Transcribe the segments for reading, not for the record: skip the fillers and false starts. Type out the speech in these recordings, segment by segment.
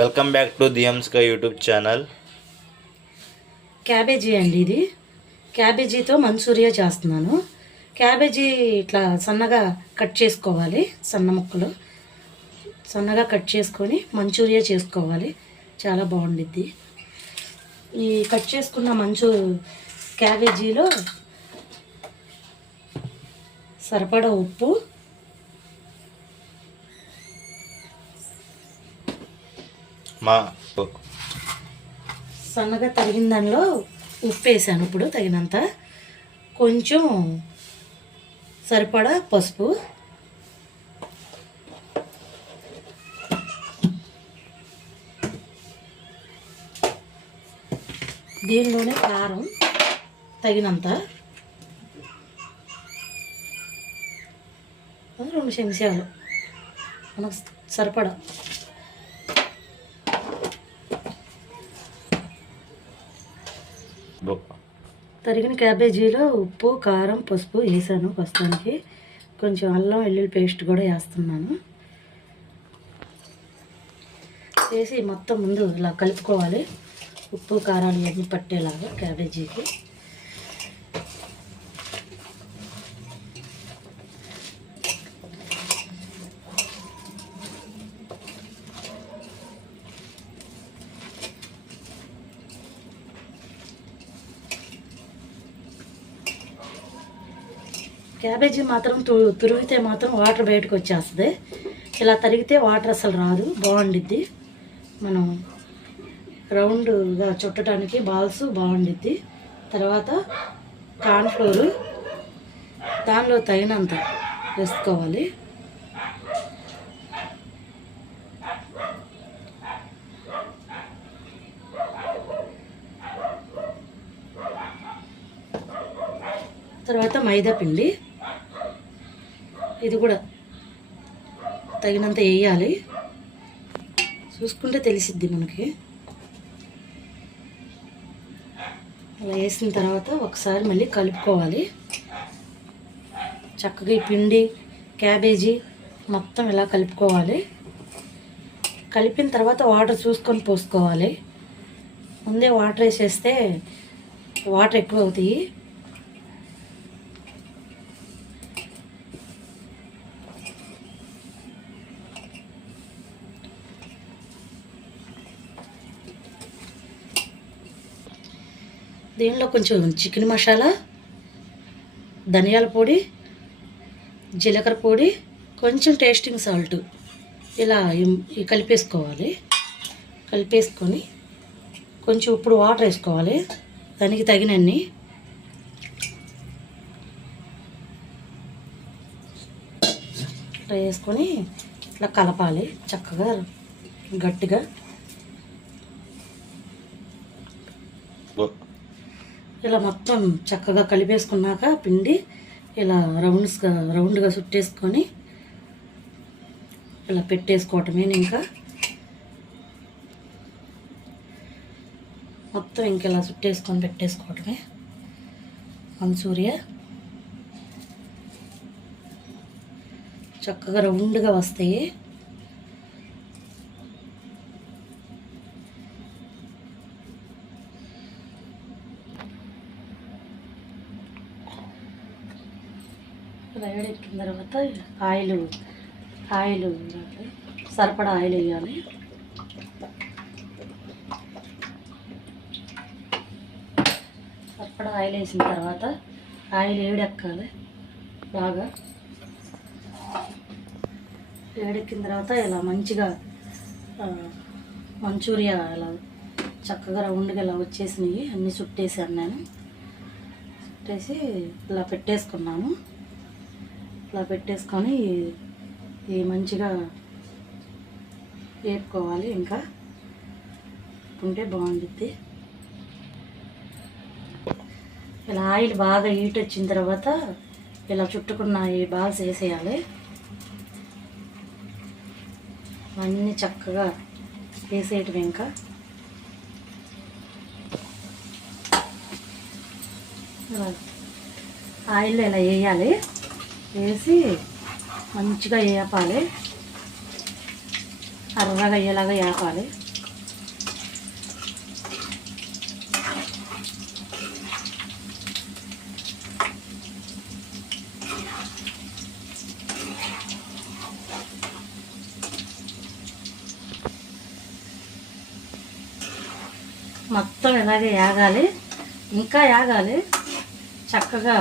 Welcome back to దియంస్కా YouTube channel. Cabbage అండి, ఇది క్యాబేజీతో మంచూరియా చేస్తున్నాను. క్యాబేజీ ఇట్లా సన్నగా కట్ చేసుకోవాలి, సన్న ముక్కలు సన్నగా కట్ చేసుకొని మంచూరియా చేసుకోవాలి. చాలా బాగుండిద్ది. ఈ కట్ చేసుకున్న క్యాబేజీలో సరిపడా ఉప్పు, సన్నగా తరిగిన దానిలో ఉప్పు వేసాను. ఇప్పుడు తగినంత, కొంచెం సరిపడా పసుపు, దీనిలోనే కారం తగినంత, 2 చెంచాలు మనకు సరిపడా, తరిగిన క్యాబేజీలో ఉప్పు, కారం, పసుపు వేసాను. ప్రస్తుతానికి కొంచెం అల్లం వెల్లుల్లి పేస్ట్ కూడా వేస్తున్నాను. వేసి మొత్తం ముందు ఇలా కలుపుకోవాలి, ఉప్పు కారాలు ఇవన్నీ పట్టేలాగా క్యాబేజీకి. క్యాబేజీ మాత్రం తురిగితే మాత్రం వాటర్ బయటకు వచ్చేస్తుంది. ఇలా తరిగితే వాటర్ అసలు రాదు, బాగుండిద్ది. మనం రౌండ్గా చుట్టడానికి బాల్స్ బాగుండిద్ది. తర్వాత కార్న్ఫ్లోర్ దానిలో తగినంత వేసుకోవాలి. తర్వాత మైదా పిండి, ఇది కూడా తగినంత వేయాలి. చూసుకుంటే తెలిసిద్ది మనకి. అలా వేసిన తర్వాత ఒకసారి మళ్ళీ కలుపుకోవాలి. చక్కగా ఈ పిండి, క్యాబేజీ మొత్తం ఇలా కలుపుకోవాలి. కలిపిన తర్వాత వాటర్ చూసుకొని పోసుకోవాలి. ముందే వాటర్ వేసేస్తే వాటర్ ఎక్కువ అవుతాయి. దీనిలో కొంచెం చికెన్ మసాలా, ధనియాల పొడి, జీలకర్ర పొడి, కొంచెం టేస్టింగ్ సాల్ట్ ఇలా కలిపేసుకోవాలి. కలిపేసుకొని కొంచెం ఇప్పుడు వాటర్ వేసుకోవాలి, దానికి తగినన్ని. ఇట్లా వేసుకొని ఇట్లా కలపాలి చక్కగా గట్టిగా. ఇలా మొత్తం చక్కగా కలిపేసుకున్నాక పిండి ఇలా రౌండ్గా చుట్టేసుకొని ఇలా పెట్టేసుకోవటమే. ఇంకా మొత్తం ఇంక ఇలా చుట్టేసుకొని పెట్టేసుకోవటమే మంచూరియా. చక్కగా రౌండ్గా వస్తాయి. వేడెక్కిన తర్వాత ఆయిల్ సరిపడా ఆయిల్ వేయాలి. సరిపడా ఆయిల్ వేసిన తర్వాత ఆయిల్ వేడెక్కాలి బాగా. వేడెక్కిన తర్వాత ఇలా మంచిగా మంచూరియా ఇలా చక్కగా రౌండ్గా ఇలా వచ్చేసినాయి. అన్నీ చుట్టేసాను నేను. చుట్టేసి ఇలా పెట్టేసుకున్నాను. ఇలా పెట్టేసుకొని ఈ మంచిగా వేపుకోవాలి. ఇంకా ఉంటే బాగుంటుంది. ఇలా ఆయిల్ బాగా హీట్ వచ్చిన తర్వాత ఇలా చుట్టుకున్న ఈ బాల్స్ వేసేయాలి. అన్నీ చక్కగా వేసేయటం. ఇంకా ఆయిల్లో ఇలా వేయాలి. వేసి మంచిగా వేపాలి, అర్రగా అయ్యేలాగా వేపాలి. మొత్తం ఇలాగే యాగాలి, ఇంకా యాగాలి చక్కగా.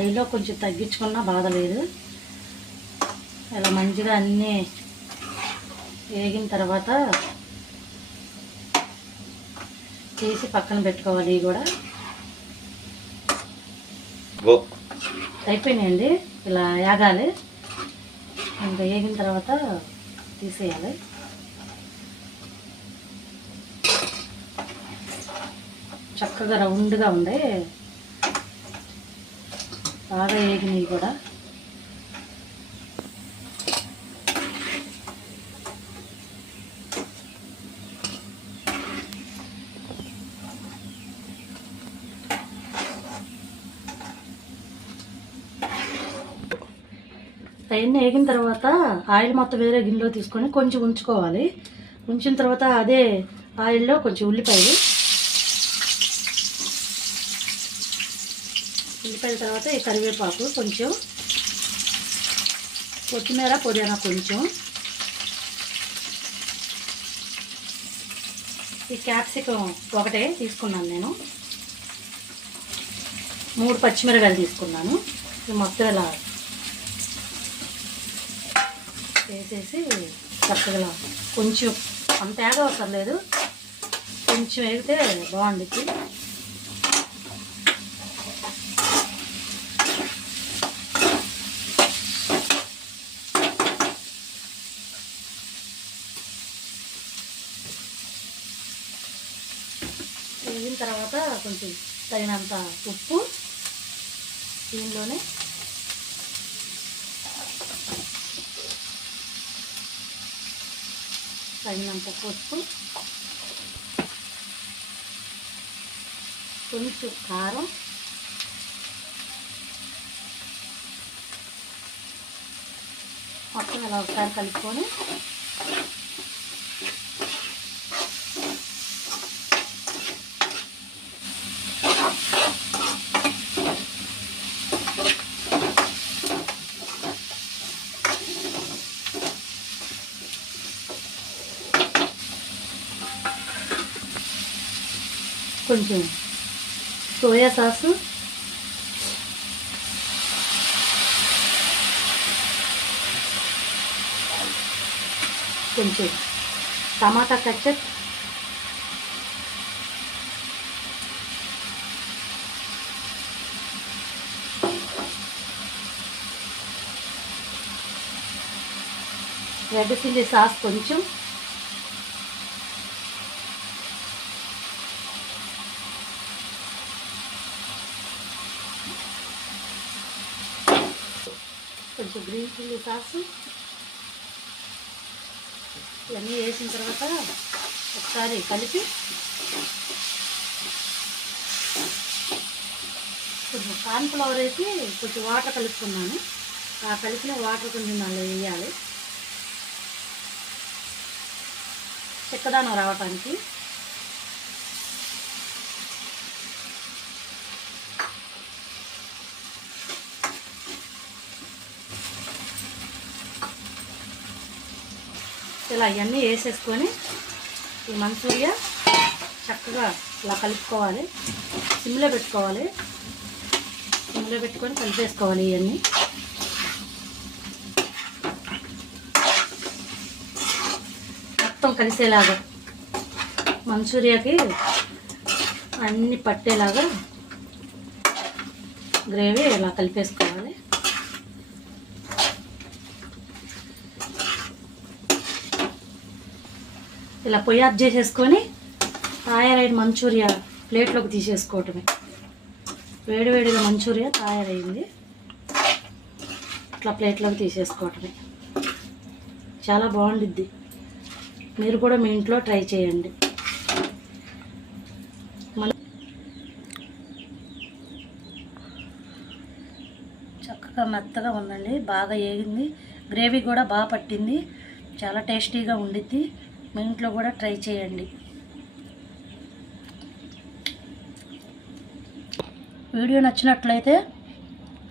ఐలో కొంచెం తగ్గించుకున్నా బాధ లేదు. ఇలా మంచిగా అన్నీ వేగిన తర్వాత తీసి పక్కన పెట్టుకోవాలి. ఇవి కూడా అయిపోయినాయండి. ఇలా యాగాలి, ఇంకా వేగిన తర్వాత తీసేయాలి. చక్కగా రౌండ్గా ఉంది, బాగా వేగినవి కూడా. అవన్నీ వేగిన తర్వాత ఆయిల్ మొత్తం వేరే గిన్నెలో తీసుకొని కొంచెం ఉంచుకోవాలి. ఉంచిన తర్వాత అదే ఆయిల్లో కొంచెం ఉల్లిపాయల తర్వాత ఈ కరివేపాకు, కొంచెం కొత్తిమీర, పుదీనా కొంచెం, ఈ క్యాప్సికం ఒకటే తీసుకున్నాను నేను, 3 పచ్చిమిరకాయలు తీసుకున్నాను. ఇది మొత్తం ఇలా వేసేసి చక్కగా కొంచెం అంత ఏదో అవసరం లేదు, కొంచెం వేగితే బాగుండిద్ది. వేగిన తర్వాత కొంచెం తగినంత ఉప్పు, దీనిలోనే తగినంత పసుపు, కొంచెం కారం, మొత్తం ఇలా ఒకసారి కలుపుకొని కొంచెం సోయా సాసు, కొంచెం టమాటా కచ్చప్, రెడ్ చిల్లీ సాస్ కొంచెం, కొంచెం గ్రీన్ చిల్లీ సాసు, ఇవన్నీ వేసిన తర్వాత ఒకసారి కలిపి కొంచెం కార్న్ఫ్లవర్ వేసి కొంచెం వాటర్ కలుపుకున్నాను. ఆ కలిపిన వాటర్ కొంచెం మళ్ళీ వేయాలి, చిక్కదనం రావటానికి. ఇలా ఇవన్నీ వేసేసుకొని ఈ మంచూరియా చక్కగా ఇలా కలుపుకోవాలి. సిమ్లో పెట్టుకోవాలి, సిమ్లో పెట్టుకొని కలిపేసుకోవాలి. ఇవన్నీ మొత్తం కలిసేలాగా మంచూరియాకి అన్నీ పట్టేలాగా గ్రేవీ ఇలా కలిపేసుకోవాలి. ఇలా పొయ్యి ఆఫ్ చేసేసుకొని తయారైన మంచూరియా ప్లేట్లోకి తీసేసుకోవటమే. వేడివేడిగా మంచూరియా తయారైంది, ఇట్లా ప్లేట్లోకి తీసేసుకోవటమే. చాలా బాగుండిద్ది, మీరు కూడా మీ ఇంట్లో ట్రై చేయండి. చక్కగా మెత్తగా ఉందండి, బాగా వేగింది, గ్రేవీ కూడా బాగా పట్టింది, చాలా టేస్టీగా ఉండిద్ది. మీ ఇంట్లో కూడా ట్రై చేయండి. వీడియో నచ్చినట్లయితే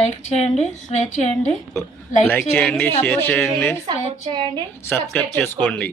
లైక్ చేయండి, షేర్ చేయండి, లైక్ చేయండి, షేర్ చేయండి, సబ్స్క్రైబ్ చేసుకోండి.